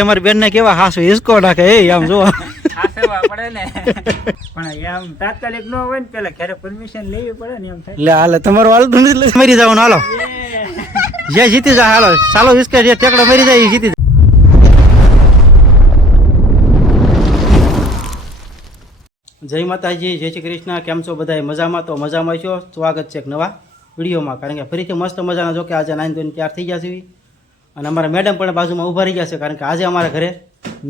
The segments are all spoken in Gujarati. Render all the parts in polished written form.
અમારી બેન ને કેવા હાસુ હિસકો નાખે એ આમ જો પડે ને પણ એમ તાત્કાલિક ન હોય ને પેલા ઘરે પરમિશન લેવી પડે ને એમ થાય. લે હાલે તમારું હાલતું નથી મરી જવાનું હાલો જે જીતી જાય હાલો ચાલો હિસકે જે ટેકડો મરી જાય એ જીતી જાય. જય માતાજી, જય શ્રી કૃષ્ણ. કેમ છો બધા? મજામાં? તો મજામાં છો. સ્વાગત છે એક નવા વિડીયોમાં. કારણ કે ફરીથી મસ્ત મજાના જો કે આજે નાઈન ધોઈને તૈયાર થઈ ગયા છે અને અમારા મેડમ પણ બાજુમાં ઊભા રહી ગયા છે. કારણ કે આજે અમારા ઘરે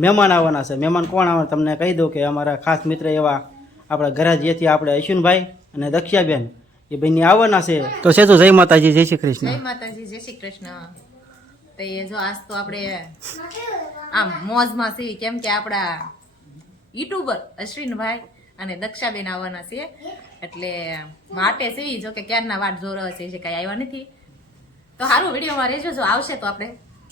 મહેમાન આવવાના છે. મહેમાન કોણ આવવાના તમને કહી દઉં કે અમારા ખાસ મિત્ર એવા આપણા ઘરે જેથી આપણે અશ્વિનભાઈ અને દક્ષાબેન એ બંને આવવાના છે. તો છે તો જય માતાજી, જય શ્રી કૃષ્ણ. જય માતાજી, જય શ્રી કૃષ્ણ. તો એ જો આજ તો આપણે આમ મોજમાં છીએ કેમ કે આપણા યુટ્યુબર અશ્વિનભાઈ અને દક્ષાબેન આવવાના છે એટલે માટે છે. જો કે ક્યારના વાટ જોર છે જે કઈ આવ્યા નથી તો સારું વિડીયોમાં રહેજો. જો આવશે તો આપણે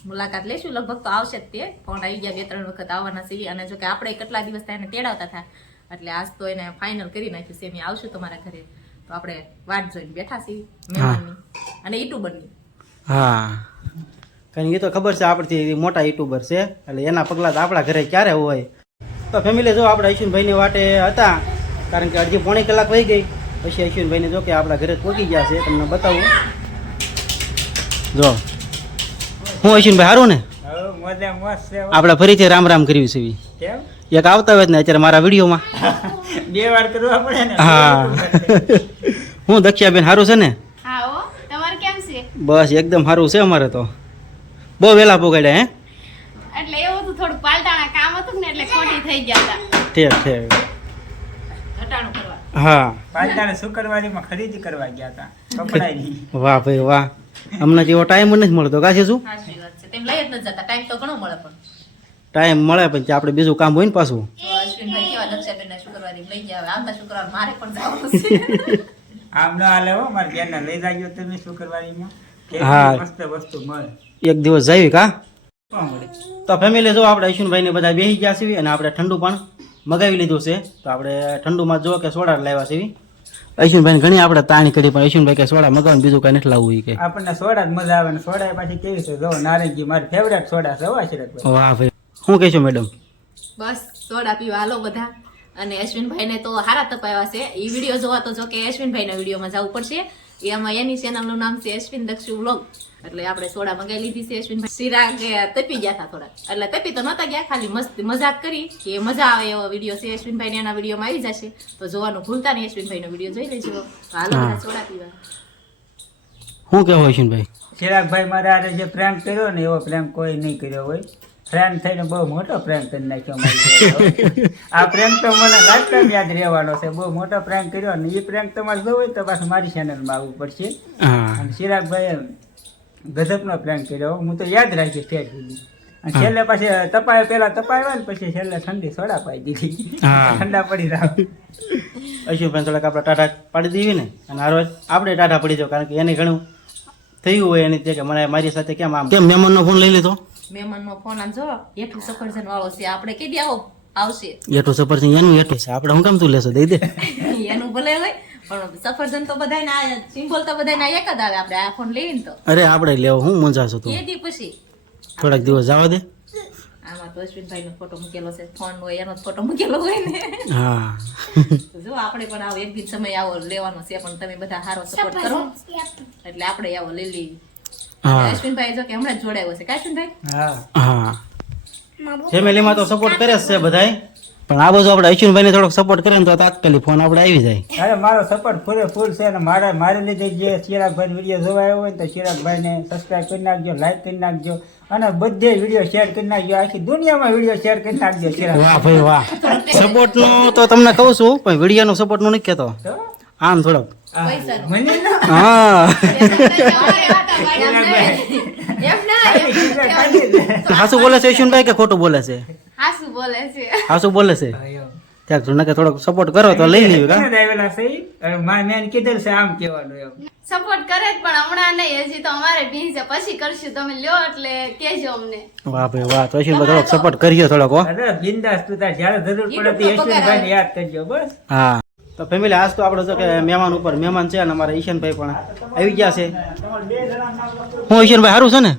મુલાકાત લઈશું. લગભગ તો આવશે જ તે ફોન આવી ગયા 2-3 વખત આવવાના છે. અને જો કે આપણે કેટલા દિવસ એને તેડાવતા હતા એટલે આજ તો એને ફાઇનલ કરી નાખ્યું છે. એમ આવશું તમારા ઘરે તો આપણે વાટ જોઈને બેઠા છીએ મહેમાનની અને યુટ્યુબરની. હા, કારણ કે એ તો ખબર છે આપણથી મોટા યુટ્યુબર છે એટલે એના પગલા તો આપણા ઘરે ક્યારે હોય. તો ફેમિલી જો આપણે અશ્વિનભાઈની વાટે હતા કારણ કે અડધી પોણી કલાક વહી ગઈ પછી અશ્વિનભાઈને જો કે આપણા ઘરે પહોંચી ગયા છે. તમને બતાવું જો હું અશ્વિનભાઈ સારું ને આપણે ફરીથી રામ રામ કર્યું છે. એક આવતા હોય ને અત્યારે મારા વિડીયોમાં 2 વાર કરવા પડે ને. હા હું દક્ષાબેન સારું છે ને? હા ઓ તમારે કેમ છે? બસ એકદમ સારું છે અમારે તો. બહુ વહેલા પોગાડ્યા હે એટલે એવું તો થોડું પાલટાણા કામ હતું ને એટલે ખોટી થઈ ગયા હતા. ઠીક ઠીક. ઘટાડું કરવા. હા પાલતાને શુક્રવારીમાં ખરીદી કરવા ગયા હતા કપડાની. વાહ ભાઈ વાહ. અમને જેવો ટાઈમ નથી મળતો કાશે શું? સાચી વાત છે. તેમ લઈ જ નથી જતા. ટાઈમ તો ઘણો મળે પણ ટાઈમ મળે પણ આપણે બીજું કામ હોય ને પાછું. અશ્વિનભાઈ કેવા દક્ષાબેનના શુક્રવારે લઈ ગયા. હવે આવતા શુક્રવાર મારે પણ જવાનું છે. આમ ના હાલે હો મારી બેનને લઈ જાજો તમે શુક્રવારીમાં. હા. મસ્ત વસ્તુ મળે. એક દિવસ જઈએ કા. શું મળે? તો ફેમિલી જો આપણે અશ્વિનભાઈને બધા બેસી ગયા છીએ અને આપણે ઠંડુ પણ મગાવી લીધું છે. તો આપણે ઠંડુમાં જો કે સોડા લાવ્યા છીએ. અશ્વિનભાઈ ઘણી આપણે તાણી કરી પણ અશ્વિનભાઈ કે સોડા મગાવવાનું બીજું કઈ નથી લાવવું કે આપણને સોડા જ મજા આવે ને સોડા પાછી કેવી છે જો નારંગી મારી ફેવરેટ સોડા છે હો આશીર્વાદ. વાહ ભાઈ. શું કહેશો મેડમ? બસ સોડા પીવા હાલો બધા. અને અશ્વિનભાઈને તો હારા તપાવ્યા છે. એ વિડીયો જોવા તો જો કે અશ્વિનભાઈના વિડીયોમાં જવું પડશે. એમાં એની ચેનલનું નામ છે અશ્વિન દક્ષુ વ્લોગ. એટલે આપણે સોડા મંગાવી લીધી છે. અશ્વિનભાઈ સિરાગ તપી ગયા હતા થોડા એટલે તપી તો નતા ગયા, ખાલી મસ્ત મજાક કરી કે મજા આવે એવો વિડીયો છે. અશ્વિનભાઈ એના વિડીયોમાં આવી જશે તો જોવાનું ભૂલતા નહીં. અશ્વિનભાઈનો વિડીયો જોઈ લેજો. હાલો બધા સોડા પીવા. શું કહેવું અશ્વિનભાઈ? ચિરાગભાઈ મારે આજે જે પ્રેમ કર્યો ને એવો પ્રેમ કોઈ નહીં કર્યો હોય. ફ્રેન્ડ થઈને બહુ મોટો પ્રેમ કરી નાખ્યો મારી જોડે. આ પ્રેમ તો મને લાગતા યાદ રહેવાનો છે. બહુ મોટો પ્રેમ કર્યો ને એ પ્રેમ તમારે જોવો હોય તો પાછું મારી ચેનલમાં આવવું પડશે. અને ચિરાગભાઈએ ગજબનો પ્રેમ કર્યો. હું તો યાદ રાખીશ ઠેર સુધી. અને છેલ્લે પછી તપાય પેલા તપાવ્યા ને પછી છેલ્લે ઠંડી સોડા પાઈ દીધી. ઠંડા પડી રહ્યા. અશ્વિનભાઈ થોડાક આપણે ટાટા પાડી દેવી ને અને આ રોજ આપણે ટાટા પડી જાવ કારણ કે એને ઘણું થયું હોય એની તે કે મને મારી સાથે કેમ આમ કેમ મહેમાનનો ફોન લઈ લીધો? મહેમાનનો ફોન આમ જો એઠું સફરજન વાળો છે. આપણે કઈ દે આવો આવશે એઠું સફરજન એનું એઠું છે. આપણે હું કામ તું લેશો દઈ દે. એનું ભલે હોય પણ સફરજન તો બધાના સિમ્બોલ તો બધાના એક જ આવે. આપણે આ ફોન લઈએ ને તો અરે આપણે લેવો હું મંજાશો તું એ દી પછી થોડાક દિવસ જવા દે. આમાં તો અશ્વિનભાઈ નો ફોટો મૂકેલો છે. ફોન હોય એનો ફોટો મૂકેલો હોય ને. હા જો આપણે પણ આવો એક દિન સમય આવો લેવાનો છે પણ તમે બધા સારો સપોર્ટ કરો એટલે આપણે આવો લઈ લઈએ. અશ્વિનભાઈ જો કે હમણાં જ જોડાયો છે. અશ્વિનભાઈ હા ફેમિલીમાં તો સપોર્ટ કરે જ છે બધાય પણ આ બધું આપણે અશ્વિનભાઈને થોડોક સપોર્ટ કરે ને તો તાત્કાલિક ફોન આપણે આવી જાય. અરે મારો સપોર્ટ ફૂલ છે અને મારે લીધે જે ચિરાગભાઈ વિડીયો જોવાયો હોય ને તો ચિરાગભાઈને સબસ્ક્રાઈબ કરી નાખજો, લાઈક કરી નાખજો અને બધે વિડીયો શેર કરી નાખજો. આખી દુનિયામાં વિડીયો શેર કરી નાખજો. વાહ ભાઈ વાહ. સપોર્ટ નું તો તમને કહું છું પણ વિડીયો નો સપોર્ટ નું નથી કહેતો. આમ થોડોક મને હા હાસુ બોલે છે અશ્વિનભાઈ કે ખોટું બોલે છે? હાસુ બોલે છે. હાસુ બોલે છે. ત્યાં જોને કે થોડોક સપોર્ટ કરો તો લઈ લેવી કા. મેં કીધેલ છે આમ કહેવાનું એમ. સપોર્ટ કરે જ પણ હમણાં નહીં. હજી તો અમારે બી છે પછી કરશું. તમે લ્યો એટલે કહેજો અમને. વાહ ભાઈ વાહ. તો અશ્વિનભાઈ થોડોક સપોર્ટ કરજો થોડોક હો. અરે બિંદાસ તું તાર જ્યારે જરૂર પડે તો અશ્વિનભાઈને યાદ કરજો બસ. હા તો તો ફેમિલી આજ તો આપણે જો કે મહેમાન ઉપર મહેમાન છે અને અમારા ઈશાનભાઈ પણ આવી ગયા છે. હું ઈશાનભાઈ સારું છે ને?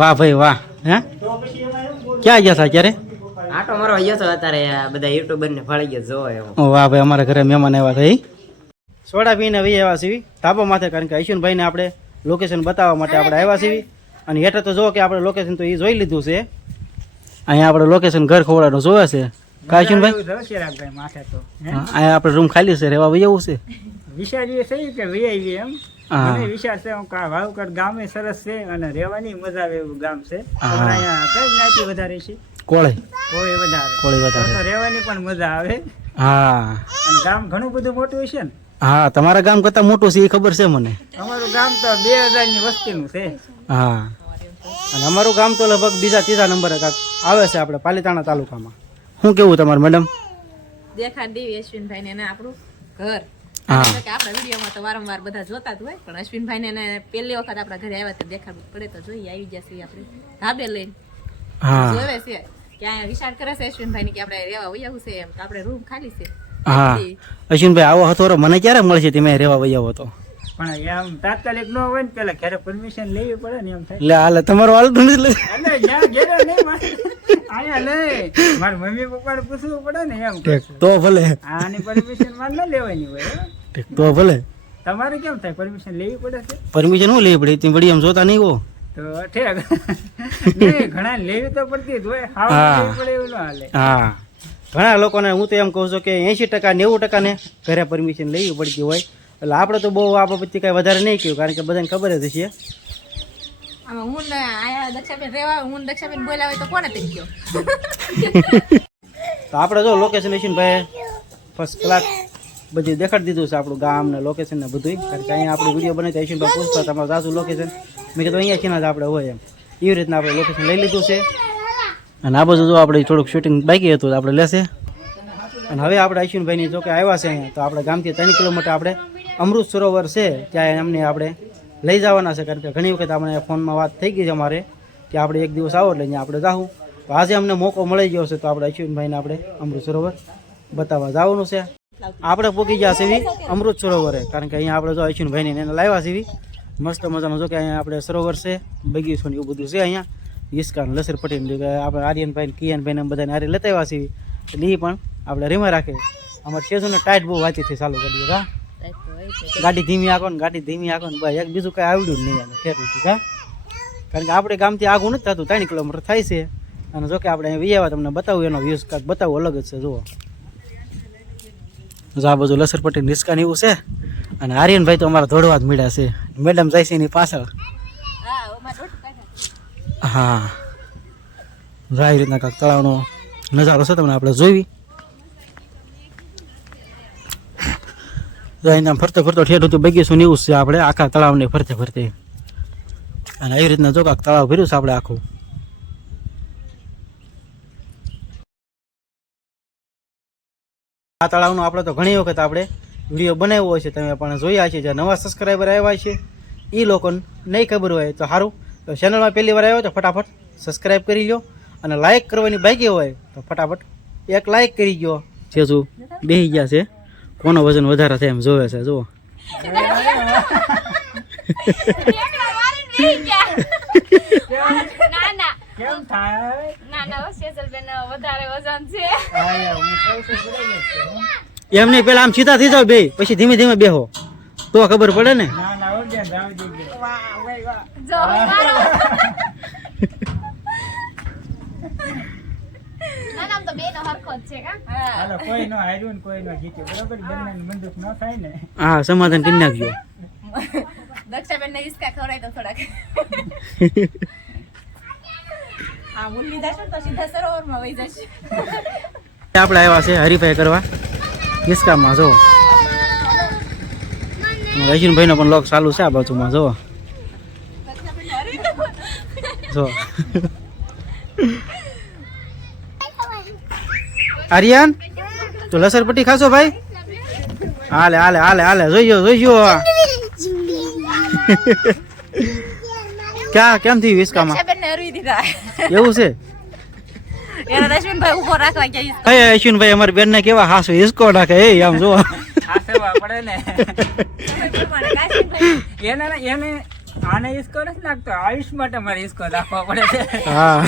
વાહ ભાઈ વાહ. હે ક્યાં ગયા હતા અત્યારે? આટો મારો ગયો તો અત્યારે બધા યુટ્યુબર ને ફાળી ગયો જોવો એવો. વાહ ભાઈ અમારા ઘરે મહેમાન આવ્યા હતા. સોડા પીને વહી આવ્યા છીએ ધાબા માથે, કારણ કે ઈશાનભાઈને આપણે લોકેશન બતાવવા માટે આપણે આવ્યા છીએ. અને હેઠળ તો જો કે આપણે લોકેશન તો એ જોઈ લીધું છે. અહીંયા આપણે લોકેશન ઘર ખોવાડવાનું જોવે છે. કાશીનભાઈ ચિરાગભાઈ માથે તો અહીંયા આપણે રૂમ ખાલી છે, રહેવા વહી જવું છે. વિચારીએ છે કે વીઆઈ એમ હા. મને વિચાર છે વાવકર ગામે સરસ છે અને રહેવાની મજા આવે એવું ગામ છે. અમારે અહીંયા કઈ જ્ઞાતિ વધારે છે? કોળે કોઈ વધારે કોળી વધારે. તો રહેવાની પણ મજા આવે. હા અને ગામ ઘણું બધું મોટું છે ને. હા તમારા ગામ કરતાં મોટું છે એ ખબર છે મને. અમારું ગામ તો 2000 ની વસ્તીનું છે. હા અને અમારું ગામ તો લગભગ બીજા ત્રીજા નંબરે કાંક આવે છે આપણે પાલીતાણા તાલુકામાં. શું કેવું તમારું મેડમ? દેખાડ દેવી અશ્વિનભાઈ ને એને આપણું ઘર. હા. કે આપણા વિડીયોમાં તો વારંવાર બધા જોતા જ હોય, પણ અશ્વિનભાઈ ને એને પહેલી વખત આપણા ઘરે આવ્યા તો દેખાડવું પડે તો જોઈએ. આવી ગયા છીએ આપણે ધાબે લઈને. હા જોવે છે કે અહીંયા વિચાર કરે છે અશ્વિનભાઈ ને કે આપણે રહેવા વૈયાવું છે એમ, તો આપણે રૂમ ખાલી છે. હા અશ્વિનભાઈ આવો હથોરો મને ક્યારે મળશે? તમે રહેવા વહી આવો તો. પણ એમ તાત્કાલિક ન હોય ને પેલા ઘરે પરમિશન લેવી પડે ને એમ થાય. લે હાલે તમારું હાલતું નથી લે. અલે જ્યાં ઘેરે નહીં અહીંયા નહીં મારા મમ્મી પપ્પાને પૂછવું પડે ને એમ. તો ભલે. આની પરમિશન મારે ન લેવાની હોય હો. તો ભલે. તમારે કેમ થાય પરમિશન લેવી પડે છે? પરમિશન હું લેવી પડે? તમે વડી આમ જોતા નહીં હો. તો ઠેક નહીં ઘણા લેવી તો પડતી જ હોય. હાવ લેવી પડે એવું ન હાલે. હા ઘણા લોકોને હું તો એમ કહું છું કે 80% 90% ને ઘરે પરમિશન લેવી પડતી હોય. એટલે આપણે તો બહુ આ બાબતથી કાંઈ વધારે નહીં કહ્યું, કારણ કે બધાને ખબર જ હશે. આમાં હું ને આયા દક્ષાબેન રહેવા, હું ને દક્ષાબેન બોલ્યા હોય તો કોને થઈ ગયો? તો આપણે જો લોકેશન ભાઈ ફર્સ્ટ ક્લાસ બધું દેખાડી દીધું છે, આપણું ગામ ને લોકેશન ને બધું. કારણ કે અહીંયા આપણે વિડીયો બનાવી ઈશુનભાઈ પૂછતા તમારું સાચું લોકેશન. મેં કીધું અહીંયા છે ને આપણે હોય એમ. એવી રીતના આપણે લોકેશન લઈ લીધું છે. અને આ બધું જો આપણે થોડુંક શૂટિંગ બાકી હતું તો આપણે લેશે. અને હવે આપણે ઈશુનભાઈની જો કે આવ્યા છે અહીંયા, તો આપણે ગામથી 3 કિલોમીટર આપણે અમૃત સરોવર છે ત્યાં એમને આપણે લઈ જવાના છે. કારણ કે ઘણી વખત આપણે ફોનમાં વાત થઈ ગઈ છે અમારે કે આપણે એક દિવસ આવો એટલે અહીંયા આપણે જાઉં. તો આજે અમને મોકો મળી ગયો છે, તો આપણે ઈશુનભાઈને આપણે અમૃત સરોવર બતાવવા જવાનું છે. આપણે પૂકી ગયા છે અમૃત સરોવરે, કારણ કે અહીંયા આપણે જો ઈશુનભાઈને એને લાવ્યા છે મસ્ત મજાનું. જો કે અહીંયા આપણે સરોવર છે, બગીચો ને એવું બધું છે અહીંયા. ઈસ્કાન લસર પટેલ આપણે આર્યનભાઈ કિયાનભાઈને બધાને હારે લેતા આવ્યા છીએ, એટલે એ પણ આપણે રીમાં રાખે. અમારે શેજુને ટાઈટ બહુ વાંચીથી ચાલુ કરી દીધું. હા ગાડી ધીમી આખો ને ગાડી ધીમી આખો ને ભાઈ એક બીજું કાંઈ આવડ્યું જ નહીં આને ફેરવું. હા કારણ કે આપણે ગામથી આગું નથી થતું, 3 કિલોમીટર થાય છે. અને જો કે આપણે અહીંયા વી આવ્યા તમને બતાવું એનો વ્યૂઝ કાંઈક બતાવું અલગ જ છે. જુઓ આ બાજુ લસર પટેલ નિસ્કાન એવું છે. અને આર્યનભાઈ તો અમારા દોડવા જ મળ્યા છે, મેડમ જાય છે એની પાછળ. હા આવી રીતના કાંઈક તળાવનો નજારો છે, તમને આપણે જોઈ. અહીંના ફરતે ફરતો ઠેઠ હતું બગીચું એવું છે આપણે આખા તળાવને ફરતે ફરતે. અને આવી રીતના જો કાંક તળાવ ભર્યું છે આપણે આખું. આ તળાવનો આપણે તો ઘણી વખત આપણે વિડીયો બનાવ્યો હોય છે, તમે પણ જોયા છે. જે નવા સબસ્ક્રાઈબર આવ્યા છે એ લોકોને નહીં ખબર હોય તો સારું, તો ચેનલમાં પહેલી વાર આવ્યો તો ફટાફટ સબસ્ક્રાઈબ કરી લો. અને લાઇક કરવાની બાકી હોય તો ફટાફટ એક લાઇક કરી ગયો. જેજુ બેસી ગયા છે, કોનો વજન વધારે થાય એમ જોવે છે. જુઓ કેમ થાય? વધારે વજન છે. એમ નહીં, પેલા આમ સીધા થઈ જાવ બે, પછી ધીમે ધીમે બેહો તો ખબર પડે ને. ના ના ઓર જાવ દીજે. જો મારો ના નામ તો બેનો હરખો જ છે કા. હાલો કોઈ નો હાર્યું ને કોઈ નો જીત્યું, બરોબર? બંનેની બંદૂક ન થાય ને. હા સમાધાન કરી નાખજો. દક્ષાબેન ને હિસકા ખવડાય તો થોડાક. આ મુલ્લી જશે તો સીધા સરોવરમાં વહી જશે. આપણે આવ્યા છે હરીફાઈ કરવા હિસકામાં. જો રજીનભાઈનો પણ લોક ચાલુ છે આ બાજુમાં. જો જો આર્યન તો લસરપટ્ટી ખાશો ભાઈ? હાલે હાલે હાલે હાલે જોઈજો જોઈજો. ક્યાં કેમ થયું હિસકામાં? દક્ષાબેન ને હરવી દીધા. એવું છે? એને અશ્વિનભાઈ ઉભો રાખવા ગયા. અશ્વિનભાઈ અમારી બેન ને કેવા હાસો હિસકો નાખે એ આમ જો. કરવા પડે ને એને આને હિસકો નથી નાખતો, આયુષ માટે મારે હિસકો નાખવો પડે છે. હા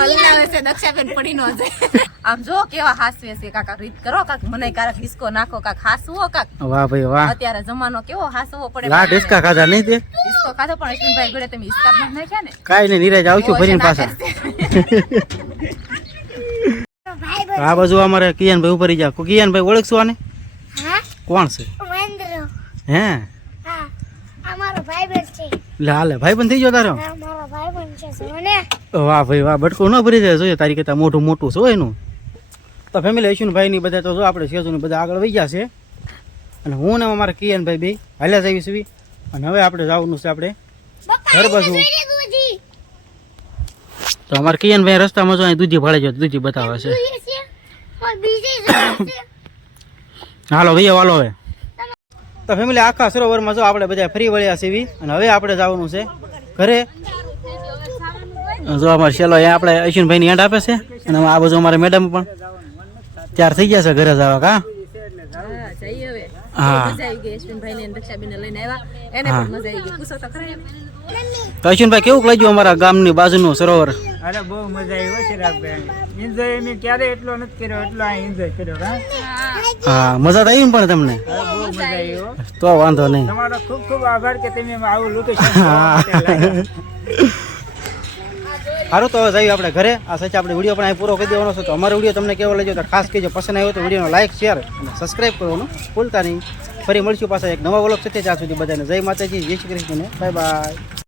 હલાવે છે દક્ષાબેન પડી નો જાય. આમ જો કેવા હાસવે છે કાકા, રીત કરો કાક, મને કારક હિસકો નાખો કાક, હાસવો કાક. વાહ ભાઈ વાહ, અત્યારે જમાનો કેવો હાસવો પડે. લાટ હિસકા ખાધા નહીં તે હિસકો ખાધો પણ અશ્વિનભાઈ ઘરે તમે હિસકા જ નથી નાખ્યા ને. કાંઈ નહીં, નીરજ આવશું ફરીને પાછા. આ બાજુ અમારે કિયાનભાઈ ઉપર જા. કિયાનભાઈ ઓળખશું આને? કોણ છે? હે લે હાલે ભાઈબંધ થઈ ગયો તારો. વાહ ભાઈ વાહ, બટકું ન ભરી જાય જોઈએ તારી કરતા મોટું મોટું છે એનું. તો ફેમિલી અશ્વિનભાઈ ની બધા તો જો આપણે સેજુ બધા આગળ વહી ગયા છે, અને હું ને અમારા કિયાનભાઈ બે હાલ્યા જઈએ છીએ. અને હવે આપણે જવાનું છે આપણે ઘર બાજુ. તો અમારે કિયાનભાઈ રસ્તામાં જો અહીં દૂધી ભાળે છે, દૂધી બતાવે છે. હાલો ભૈયા હાલો. હવે તો ફેમિલી આખા સરોવરમાં જો આપણે બધા ફરી વળ્યા છીએ, અને હવે આપણે જવાનું છે ઘરે. જો અમારે શેલો અહીંયા આપણે અશ્વિનભાઈની હેન્ડ આપે છે, અને આ બાજુ અમારે મેડમ પણ તૈયાર થઈ ગયા છે ઘરે જવા. કા જઈએ હવે. હા મજા આવી ગઈ અશ્વિનભાઈ ને દક્ષાબેન લઈને આવ્યા, એને પણ મજા આવી ગઈ. પૂછો તો ખરા. તો અશ્વિનભાઈ કેવું લાગ્યું અમારા ગામની બાજુનું સરોવર? અરે બહુ મજા આવી હોય છે રાગભાઈ. એન્જોય મેં ક્યારે એટલો નથી કર્યો એટલો આ એન્જોય કર્યો. હા મજા તો આવી ને પણ તમને? બહુ મજા આવી હો. તો વાંધો નહીં. તમારો ખૂબ ખૂબ આભાર કે તમે આવું લોકેશન. સારું, તો હવે જઈએ આપણે ઘરે. આ સાચે આપણે વિડીયો પણ અહીં પૂરો કરી દેવાનો છે. તો અમારો વિડીયો તમને કેવો લાગ્યો તો ખાસ કહેજો. પસંદ આવ્યો તો વિડીયોનો લાઈક શેર અને સબસ્ક્રાઈબ કરવાનું ભૂલતા નહીં. ફરી મળશું પાછા એક નવા વ્લોગ સાથે. ત્યાં સુધી બધાને જય માતાજી, જય શ્રી કૃષ્ણ, બાય બાય.